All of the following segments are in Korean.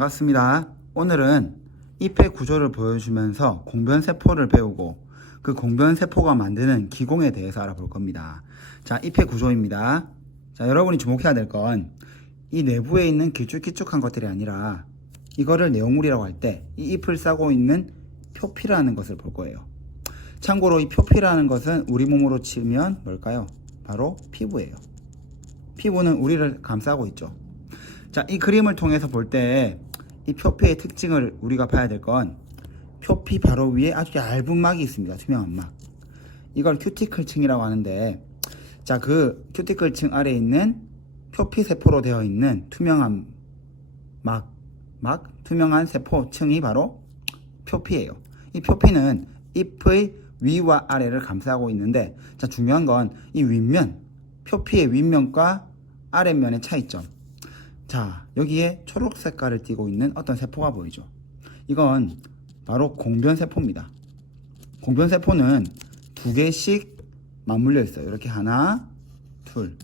반갑습니다. 오늘은 잎의 구조를 보여주면서 공변세포를 배우고 그 공변세포가 만드는 기공에 대해서 알아볼 겁니다. 자, 잎의 구조입니다. 자, 여러분이 주목해야 될 건 이 내부에 있는 길쭉길쭉한 것들이 아니라 이거를 내용물이라고 할 때 이 잎을 싸고 있는 표피라는 것을 볼 거예요. 참고로 이 표피라는 것은 우리 몸으로 치면 뭘까요? 바로 피부예요. 피부는 우리를 감싸고 있죠. 자, 이 그림을 통해서 볼 때 이 표피의 특징을 우리가 봐야 될 건 표피 바로 위에 아주 얇은 막이 있습니다. 투명한 막. 이걸 큐티클층이라고 하는데, 자, 그 큐티클층 아래에 있는 표피 세포로 되어 있는 투명한 투명한 세포층이 바로 표피예요. 이 표피는 잎의 위와 아래를 감싸고 있는데, 자, 중요한 건 이 윗면, 표피의 윗면과 아랫면의 차이점. 자, 여기에 초록 색깔을 띠고 있는 어떤 세포가 보이죠. 이건 바로 공변세포입니다. 공변세포는 두 개씩 맞물려 있어요. 이렇게 하나, 둘.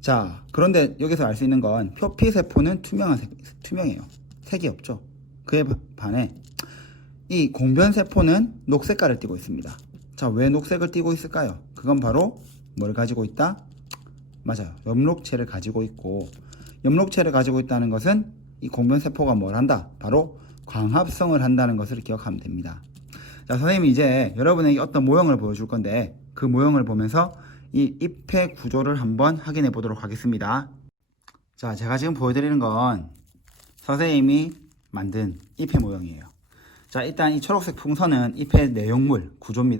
자, 그런데 여기서 알 수 있는 건 표피세포는 투명해요. 색이 없죠. 그에 반해 이 공변세포는 녹색깔을 띠고 있습니다. 자, 왜 녹색을 띠고 있을까요? 그건 바로 뭘 가지고 있다? 맞아요. 엽록체를 가지고 있고, 엽록체를 가지고 있다는 것은 이 공변세포가 뭘 한다? 바로 광합성을 한다는 것을 기억하면 됩니다. 자, 선생님이 이제 여러분에게 어떤 모형을 보여줄 건데, 그 모형을 보면서 이 잎의 구조를 한번 확인해 보도록 하겠습니다. 자, 제가 지금 보여드리는 건 선생님이 만든 잎의 모형이에요. 자, 일단 이 초록색 풍선은 잎의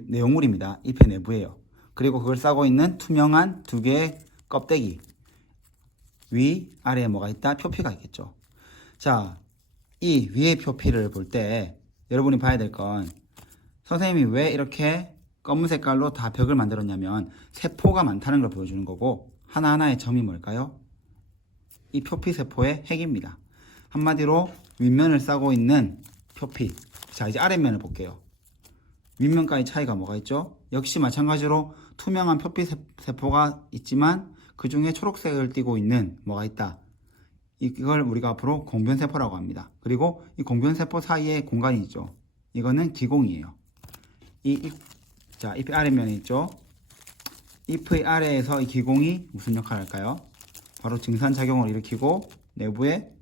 내용물입니다. 잎의 내부예요. 그리고 그걸 싸고 있는 투명한 두 개의 껍데기, 위, 아래에 뭐가 있다? 표피가 있겠죠. 자, 이 위의 표피를 볼 때 여러분이 봐야 될 건 선생님이 왜 이렇게 검은 색깔로 다 벽을 만들었냐면 세포가 많다는 걸 보여주는 거고, 하나하나의 점이 뭘까요? 이 표피 세포의 핵입니다. 한마디로 윗면을 싸고 있는 표피. 자, 이제 아랫면을 볼게요. 윗면과의 차이가 뭐가 있죠? 역시 마찬가지로 투명한 표피 세포가 있지만 그 중에 초록색을 띠고 있는 뭐가 있다? 이걸 우리가 앞으로 공변세포라고 합니다. 그리고 이 공변세포 사이에 공간이 있죠. 이거는 기공이에요. 자, 잎의 아랫면에 있죠. 잎의 아래에서 이 기공이 무슨 역할을 할까요? 바로 증산작용을 일으키고 내부에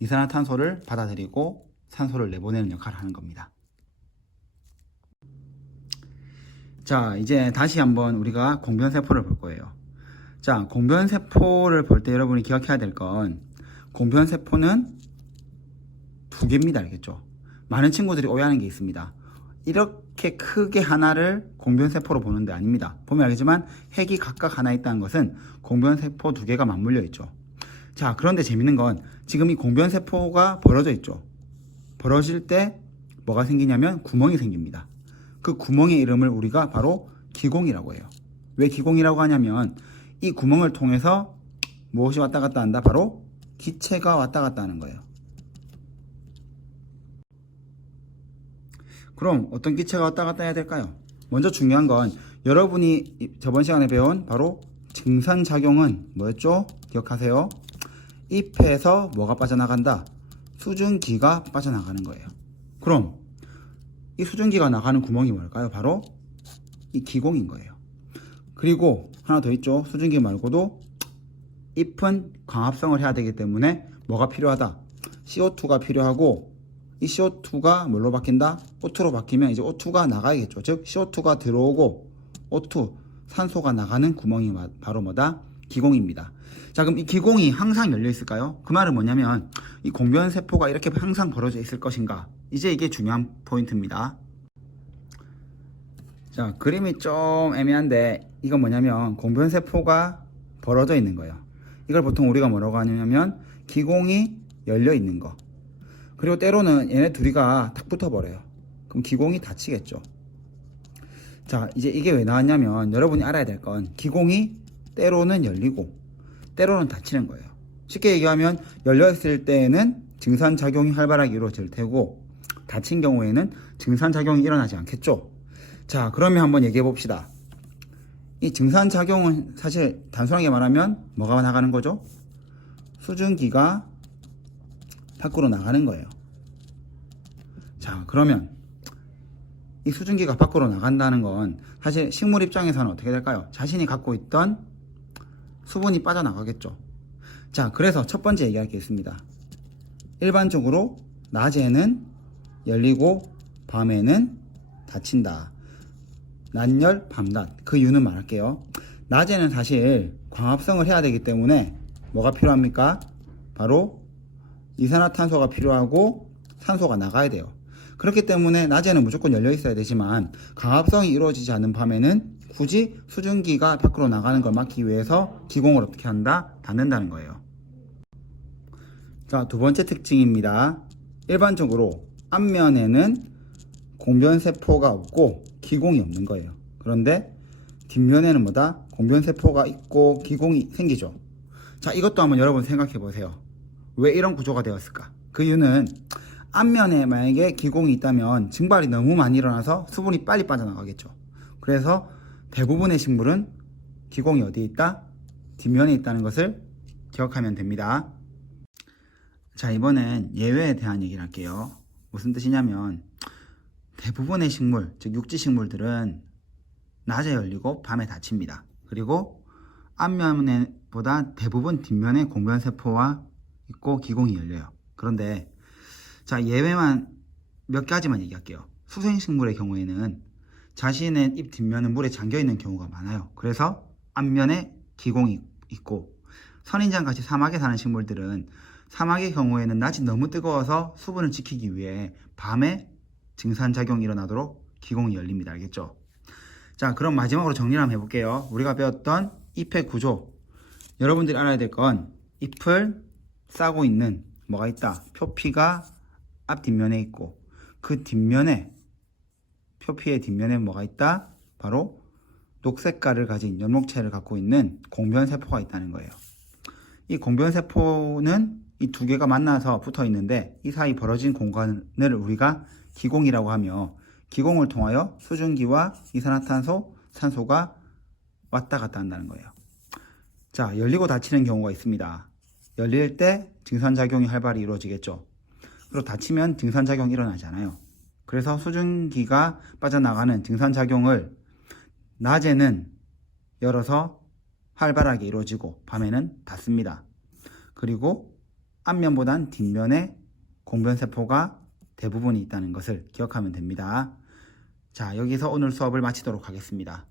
이산화탄소를 받아들이고 산소를 내보내는 역할을 하는 겁니다. 자, 이제 다시 한번 우리가 공변세포를 볼 거예요. 자, 공변세포를 볼 때 여러분이 기억해야 될 건 공변세포는 두 개입니다. 알겠죠? 많은 친구들이 오해하는 게 있습니다. 이렇게 크게 하나를 공변세포로 보는데 아닙니다. 보면 알겠지만 핵이 각각 하나 있다는 것은 공변세포 두 개가 맞물려 있죠. 자, 그런데 재밌는 건 지금 이 공변세포가 벌어져 있죠. 벌어질 때 뭐가 생기냐면 구멍이 생깁니다. 그 구멍의 이름을 우리가 바로 기공이라고 해요. 왜 기공이라고 하냐면 이 구멍을 통해서 무엇이 왔다 갔다 한다? 바로 기체가 왔다 갔다 하는 거예요. 그럼 어떤 기체가 왔다 갔다 해야 될까요? 먼저 중요한 건 여러분이 저번 시간에 배운 바로 증산작용은 뭐였죠? 기억하세요? 잎에서 뭐가 빠져나간다? 수증기가 빠져나가는 거예요. 그럼 이 수증기가 나가는 구멍이 뭘까요? 바로 이 기공인 거예요. 그리고 하나 더 있죠. 수증기 말고도 잎은 광합성을 해야 되기 때문에 뭐가 필요하다? CO2가 필요하고, 이 CO2가 뭘로 바뀐다? O2로 바뀌면 이제 O2가 나가야겠죠. 즉 CO2가 들어오고 O2, 산소가 나가는 구멍이 바로 뭐다? 기공입니다. 자, 그럼 이 기공이 항상 열려 있을까요? 그 말은 뭐냐면 이 공변세포가 이렇게 항상 벌어져 있을 것인가? 이제 이게 중요한 포인트입니다. 자, 그림이 좀 애매한데 이건 뭐냐면 공변세포가 벌어져 있는 거예요. 이걸 보통 우리가 뭐라고 하냐면 기공이 열려 있는 거. 그리고 때로는 얘네 둘이가 탁 붙어버려요. 그럼 기공이 닫히겠죠. 자, 이제 이게 왜 나왔냐면 여러분이 알아야 될 건 기공이 때로는 열리고 때로는 닫히는 거예요. 쉽게 얘기하면 열려있을 때에는 증산작용이 활발하게 이루어질 테고 닫힌 경우에는 증산작용이 일어나지 않겠죠. 자, 그러면 한번 얘기해 봅시다. 이 증산작용은 사실 단순하게 말하면 뭐가 나가는 거죠? 수증기가 밖으로 나가는 거예요. 자, 그러면 이 수증기가 밖으로 나간다는 건 사실 식물 입장에서는 어떻게 될까요? 자신이 갖고 있던 수분이 빠져나가겠죠. 자, 그래서 첫 번째 얘기할 게 있습니다. 일반적으로 낮에는 열리고 밤에는 닫힌다. 낮열, 밤낮. 그 이유는 말할게요. 낮에는 사실 광합성을 해야 되기 때문에 뭐가 필요합니까? 바로 이산화탄소가 필요하고 산소가 나가야 돼요. 그렇기 때문에 낮에는 무조건 열려 있어야 되지만 광합성이 이루어지지 않는 밤에는 굳이 수증기가 밖으로 나가는 걸 막기 위해서 기공을 어떻게 한다? 닫는다는 거예요. 자, 두 번째 특징입니다. 일반적으로 앞면에는 공변세포가 없고 기공이 없는 거예요. 그런데 뒷면에는 뭐다? 공변세포가 있고 기공이 생기죠. 자, 이것도 한번 여러분 생각해 보세요. 왜 이런 구조가 되었을까? 그 이유는 앞면에 만약에 기공이 있다면 증발이 너무 많이 일어나서 수분이 빨리 빠져나가겠죠. 그래서 대부분의 식물은 기공이 어디에 있다? 뒷면에 있다는 것을 기억하면 됩니다. 자, 이번엔 예외에 대한 얘기를 할게요. 무슨 뜻이냐면 대부분의 식물, 즉 육지식물들은 낮에 열리고 밤에 닫힙니다. 그리고 앞면보다 대부분 뒷면에 공변세포와 있고 기공이 열려요. 그런데 자, 예외만 몇 가지만 얘기할게요. 수생식물의 경우에는 자신의 잎 뒷면은 물에 잠겨 있는 경우가 많아요. 그래서 앞면에 기공이 있고, 선인장 같이 사막에 사는 식물들은 사막의 경우에는 낮이 너무 뜨거워서 수분을 지키기 위해 밤에 증산작용이 일어나도록 기공이 열립니다. 알겠죠? 자, 그럼 마지막으로 정리를 한번 해볼게요. 우리가 배웠던 잎의 구조. 여러분들이 알아야 될 건 잎을 싸고 있는 뭐가 있다? 표피가 앞 뒷면에 있고, 그 뒷면에, 표피의 뒷면에 뭐가 있다? 바로 녹색깔을 가진 연목체를 갖고 있는 공변세포가 있다는 거예요. 이 공변세포는 이 두 개가 만나서 붙어 있는데 이 사이 벌어진 공간을 우리가 기공이라고 하며, 기공을 통하여 수증기와 이산화탄소, 산소가 왔다 갔다 한다는 거예요. 자, 열리고 닫히는 경우가 있습니다. 열릴 때 증산작용이 활발히 이루어지겠죠. 그리고 닫히면 증산작용이 일어나지 않아요. 그래서 수증기가 빠져나가는 증산작용을 낮에는 열어서 활발하게 이루어지고 밤에는 닫습니다. 그리고 앞면보단 뒷면에 공변세포가 대부분이 있다는 것을 기억하면 됩니다. 자, 여기서 오늘 수업을 마치도록 하겠습니다.